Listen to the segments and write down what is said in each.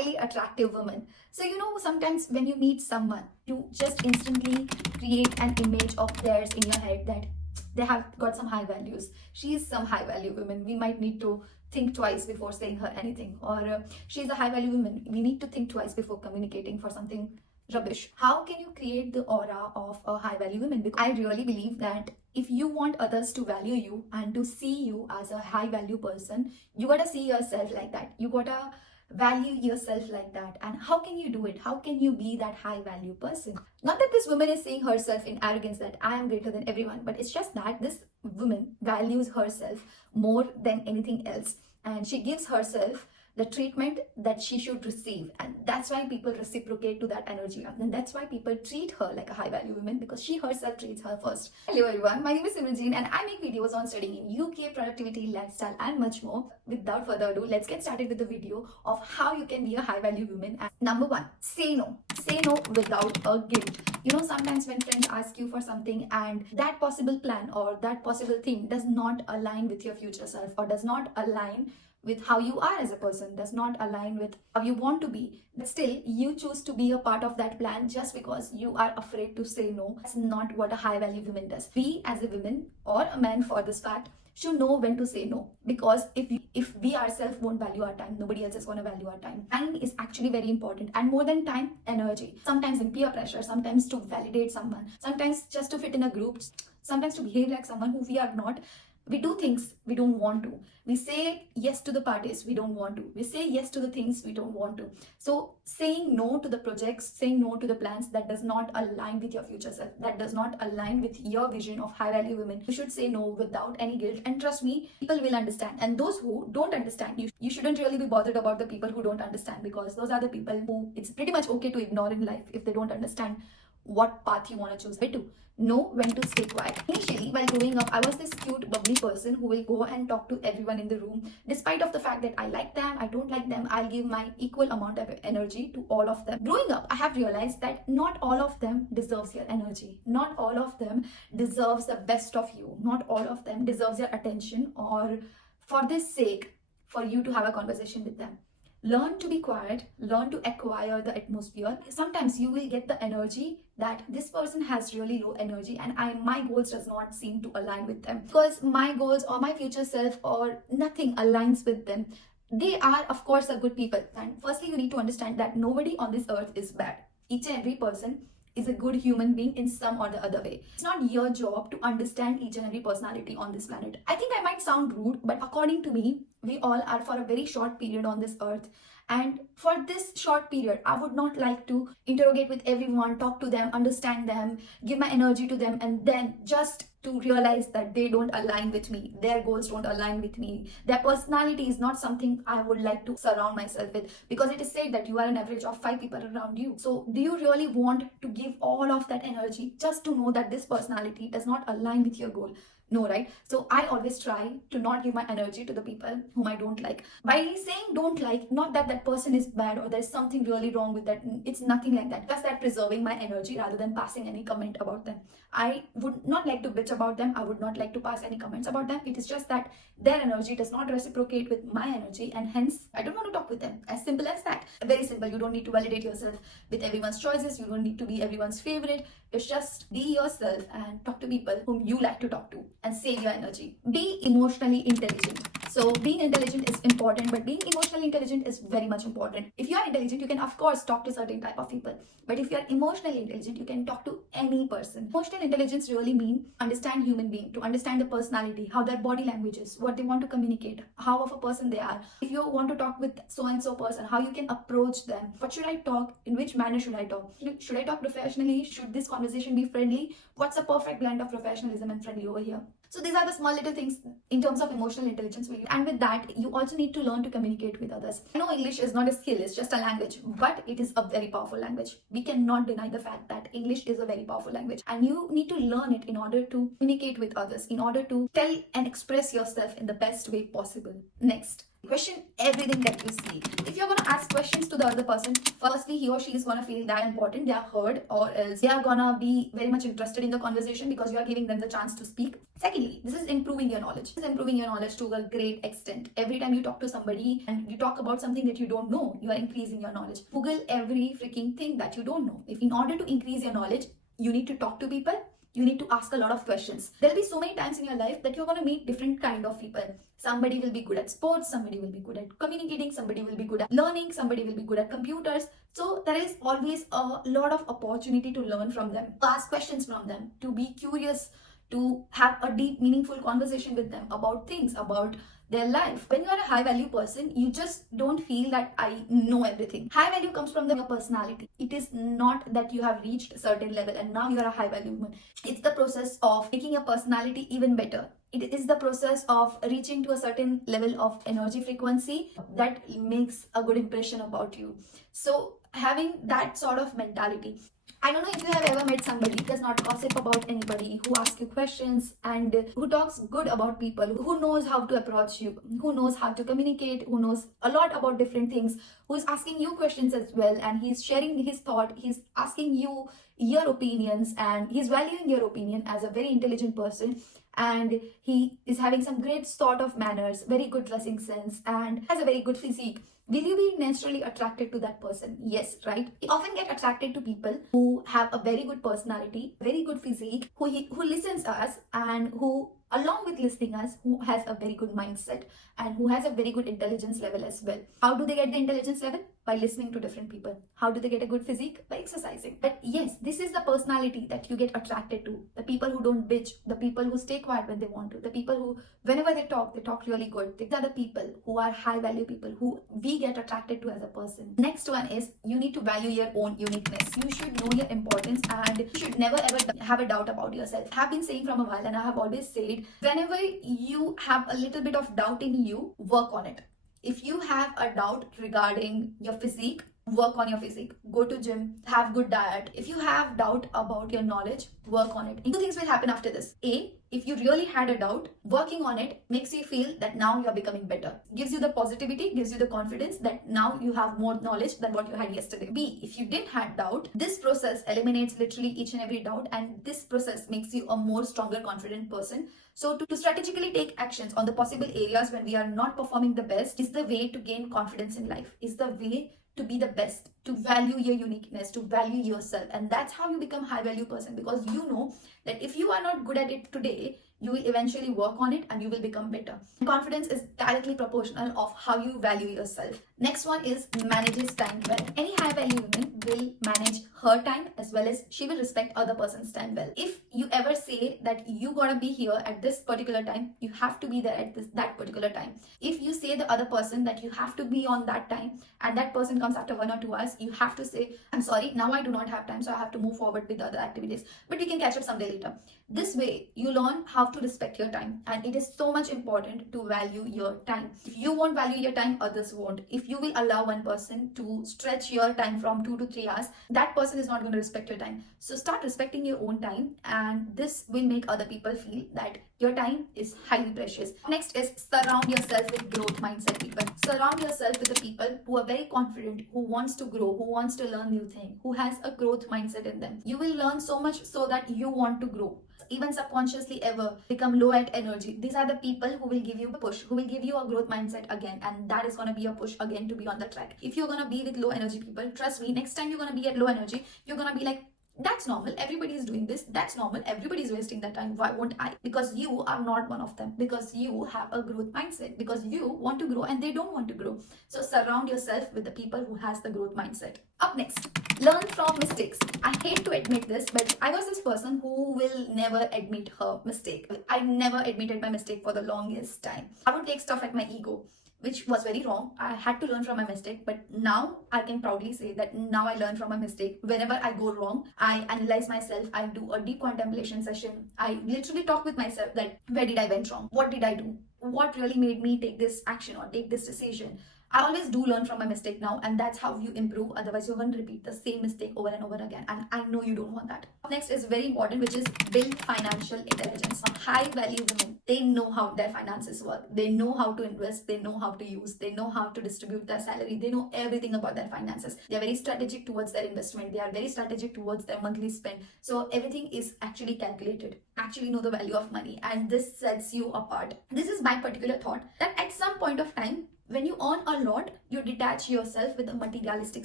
highly attractive woman. So, sometimes when you meet someone, you just instantly create an image of theirs in your head that they have got some high values. She's some high value woman. We might need to think twice before saying her anything. Or she's a high value woman. We need to think twice before communicating for something rubbish. How can you create the aura of a high value woman? Because I really believe that if you want others to value you and to see you as a high value person, you gotta see yourself like that. You gotta value yourself like that. And how can you do it? How can you be that high value person? Not that this woman is seeing herself in arrogance that I am greater than everyone, but it's just that this woman values herself more than anything else, and she gives herself the treatment that she should receive, and that's why people reciprocate to that energy, and that's why people treat her like a high value woman, because she herself treats her first. Hello everyone, my name is Simran and I make videos on studying in UK, productivity, lifestyle and much more. Without further ado, let's get started with the video of how you can be a high value woman. Number one, say no. Say no without a guilt. Sometimes when friends ask you for something and that possible plan or that possible thing does not align with your future self, or does not align with how you are as a person, does not align with how you want to be, but still you choose to be a part of that plan just because you are afraid to say no. That's not what a high value woman does. We as a woman, or a man for this fact, should know when to say no, because if we ourselves won't value our time, nobody else is going to value our time. Time is actually very important, and more than time, energy. Sometimes in peer pressure, sometimes to validate someone, sometimes just to fit in a group, sometimes to behave like someone who we are not. We do things we don't want to. We say yes to the parties we don't want to. We say yes to the things we don't want to. So saying no to the projects, saying no to the plans that does not align with your future self, that does not align with your vision of high value women, you should say no without any guilt. And trust me, people will understand. And those who don't understand, you shouldn't really be bothered about the people who don't understand, because those are the people who it's pretty much okay to ignore in life if they don't understand what path you want to choose. Way to know when to stay quiet. Initially, while growing up, I was this cute, bubbly person who will go and talk to everyone in the room. Despite of the fact that I like them, I don't like them, I'll give my equal amount of energy to all of them. Growing up, I have realized that not all of them deserves your energy. Not all of them deserves the best of you. Not all of them deserves your attention, or for this sake, for you to have a conversation with them. Learn to be quiet, learn to acquire the atmosphere. Sometimes you will get the energy that this person has really low energy, and my goals does not seem to align with them, because my goals or my future self or nothing aligns with them. They are, of course, a good people. And firstly, you need to understand that nobody on this earth is bad. Each and every person is a good human being in some or the other way. It's not your job to understand each and every personality on this planet. I think I might sound rude, but according to me, we all are for a very short period on this earth. And for this short period, I would not like to interrogate with everyone, talk to them, understand them, give my energy to them, and then just to realize that they don't align with me, their goals don't align with me, their personality is not something I would like to surround myself with, because it is said that you are an average of 5 people around you. So do you really want to give all of that energy just to know that this personality does not align with your goal? No, right? So I always try to not give my energy to the people whom I don't like. By saying don't like, not that that person is bad or there's something really wrong with that. It's nothing like that. Just that preserving my energy rather than passing any comment about them. I would not like to bitch about them. I would not like to pass any comments about them. It is just that their energy does not reciprocate with my energy, and hence I don't want to talk with them. As simple as that. Very simple. You don't need to validate yourself with everyone's choices. You don't need to be everyone's favorite. It's just be yourself and talk to people whom you like to talk to, and save your energy. Be emotionally intelligent. So being intelligent is important, but being emotionally intelligent is very much important. If you are intelligent, you can of course talk to certain type of people. But if you are emotionally intelligent, you can talk to any person. Emotional intelligence really means understand human being, to understand the personality, how their body language is, what they want to communicate, how of a person they are. If you want to talk with so-and-so person, how you can approach them. What should I talk? In which manner should I talk? Should I talk professionally? Should this conversation be friendly? What's a perfect blend of professionalism and friendly over here? So these are the small little things in terms of emotional intelligence. And with that, you also need to learn to communicate with others. I know English is not a skill, it's just a language, but it is a very powerful language. We cannot deny the fact that English is a very powerful language, and you need to learn it in order to communicate with others, in order to tell and express yourself in the best way possible. Next, question everything that you see. If you're going to ask questions to the other person, firstly, he or she is gonna feel that important, they are heard, or else they are gonna be very much interested in the conversation because you are giving them the chance to speak. Secondly, this is improving your knowledge. This is improving your knowledge to a great extent. Every time you talk to somebody and you talk about something that you don't know, you are increasing your knowledge. Google every freaking thing that you don't know. If in order to increase your knowledge, you need to talk to people, you need to ask a lot of questions. There'll be so many times in your life that you're going to meet different kind of people. Somebody will be good at sports, somebody will be good at communicating, somebody will be good at learning, somebody will be good at computers. So there is always a lot of opportunity to learn from them, to ask questions from them, to be curious, to have a deep meaningful conversation with them about things, about their life. When you are a high value person, you just don't feel that I know everything. High value comes from your personality. It is not that you have reached a certain level and now you are a high value woman. It's the process of making your personality even better. It is the process of reaching to a certain level of energy frequency that makes a good impression about you. So having that sort of mentality. I don't know if you have ever met somebody who does not gossip about anybody, who asks you questions and who talks good about people, who knows how to approach you, who knows how to communicate, who knows a lot about different things, who is asking you questions as well, and he's sharing his thought, he's asking you your opinions, and he's valuing your opinion as a very intelligent person, and he is having some great sort of manners, very good dressing sense, and has a very good physique. Will you be naturally attracted to that person? Yes, right? We often get attracted to people who have a very good personality, very good physique, who listens us, and who, along with listening us, who has a very good mindset and who has a very good intelligence level as well. How do they get the intelligence level? By listening to different people. How do they get a good physique? By exercising. But yes, this is the personality that you get attracted to. The people who don't bitch, the people who stay quiet when they want to, the people who, whenever they talk really good. These are the people who are high value people who we get attracted to as a person. Next one is you need to value your own uniqueness. You should know your importance and you should never ever have a doubt about yourself. I have been saying from a while, and I have always said, whenever you have a little bit of doubt in you, work on it. If you have a doubt regarding your physique, work on your physique. Go to gym, have good diet. If you have doubt about your knowledge, work on it. Two things will happen after this. A, if you really had a doubt, working on it makes you feel that now you're becoming better. Gives you the positivity, gives you the confidence that now you have more knowledge than what you had yesterday. B, if you didn't have doubt, this process eliminates literally each and every doubt, and this process makes you a more stronger, confident person. So to strategically take actions on the possible areas when we are not performing the best is the way to gain confidence in life, is the way to be the best, to value your uniqueness, to value yourself. And that's how you become high value person, because you know that if you are not good at it today, you will eventually work on it and you will become better. Confidence is directly proportional of how you value yourself. Next one is manages time well. Any high value woman will manage her time as well as she will respect other person's time well. If you ever say that you gotta be here at this particular time, you have to be there at that particular time. If you say the other person that you have to be on that time and that person comes after 1 or 2 hours, you have to say, I'm sorry, now I do not have time, so I have to move forward with other activities, but we can catch up someday later. This way you learn how to respect your time, and it is so much important to value your time. If you won't value your time, others won't. If you will allow one person to stretch your time from 2 to 3 hours, that person is not going to respect your time. So start respecting your own time, and this will make other people feel that your time is highly precious. Next is surround yourself with growth mindset people. Surround yourself with the people who are very confident, who wants to grow, who wants to learn new things, who has a growth mindset in them. You will learn so much so that you want to grow. Even subconsciously ever become low at energy. These are the people who will give you a push, who will give you a growth mindset again, and that is going to be a push again to be on the track. If you're going to be with low energy people, trust me, next time you're going to be at low energy, you're going to be like, that's normal, everybody is doing this, that's normal, everybody is wasting their time, why won't I? Because you are not one of them, because you have a growth mindset, because you want to grow and they don't want to grow. So surround yourself with the people who has the growth mindset. Up next, learn from mistakes. I hate to admit this, but I was this person who will never admit her mistake. I never admitted my mistake for the longest time. I would take stuff at my ego, which was very wrong. I had to learn from my mistake, but now I can proudly say that now I learn from my mistake. Whenever I go wrong, I analyze myself, I do a deep contemplation session. I literally talk with myself that where did I went wrong? What did I do? What really made me take this action or take this decision? I always do learn from my mistake now, and that's how you improve. Otherwise, you're going to repeat the same mistake over and over again. And I know you don't want that. Next is very important, which is build financial intelligence. High value women, they know how their finances work. They know how to invest. They know how to use. They know how to distribute their salary. They know everything about their finances. They are very strategic towards their investment. They are very strategic towards their monthly spend. So everything is actually calculated. Actually know the value of money, and this sets you apart. This is my particular thought, that at some point of time, when you earn a lot, you detach yourself with the materialistic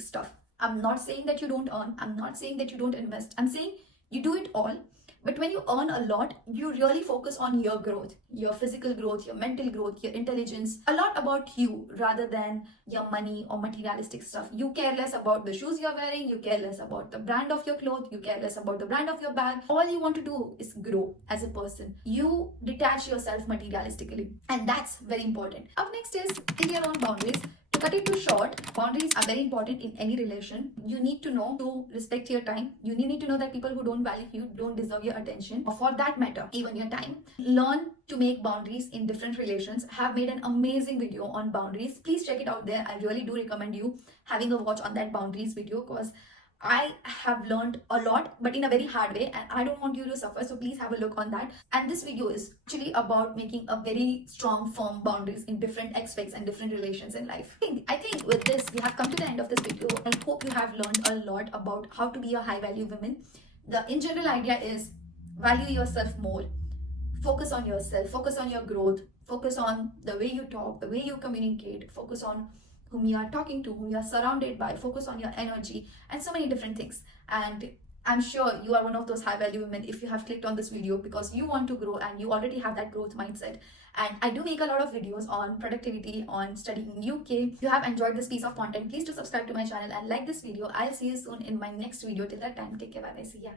stuff. I'm not saying that you don't earn. I'm not saying that you don't invest. I'm saying you do it all. But when you earn a lot, you really focus on your growth, your physical growth, your mental growth, your intelligence, a lot about you rather than your money or materialistic stuff. You care less about the shoes you're wearing, you care less about the brand of your clothes, you care less about the brand of your bag. All you want to do is grow as a person. You detach yourself materialistically, and that's very important. Up next is clear on boundaries. To cut it too short, boundaries are very important in any relation. You need to know to respect your time. You need to know that people who don't value you don't deserve your attention, or for that matter, even your time. Learn to make boundaries in different relations. I have made an amazing video on boundaries. Please check it out there. I really do recommend you having a watch on that boundaries video, because I have learned a lot, but in a very hard way, and I don't want you to suffer. So please have a look on that. And this video is actually about making a very strong, firm boundaries in different aspects and different relations in life. I think with this, we have come to the end of this video. I hope you have learned a lot about how to be a high value woman. The in general idea is value yourself more. Focus on yourself, focus on your growth, focus on the way you talk, the way you communicate, focus on whom you are talking to, whom you are surrounded by, focus on your energy, and so many different things. And I'm sure you are one of those high value women if you have clicked on this video because you want to grow and you already have that growth mindset. And I do make a lot of videos on productivity, on studying in UK. If you have enjoyed this piece of content, please do subscribe to my channel and like this video. I'll see you soon in my next video. Till that time, take care. Bye bye. See ya.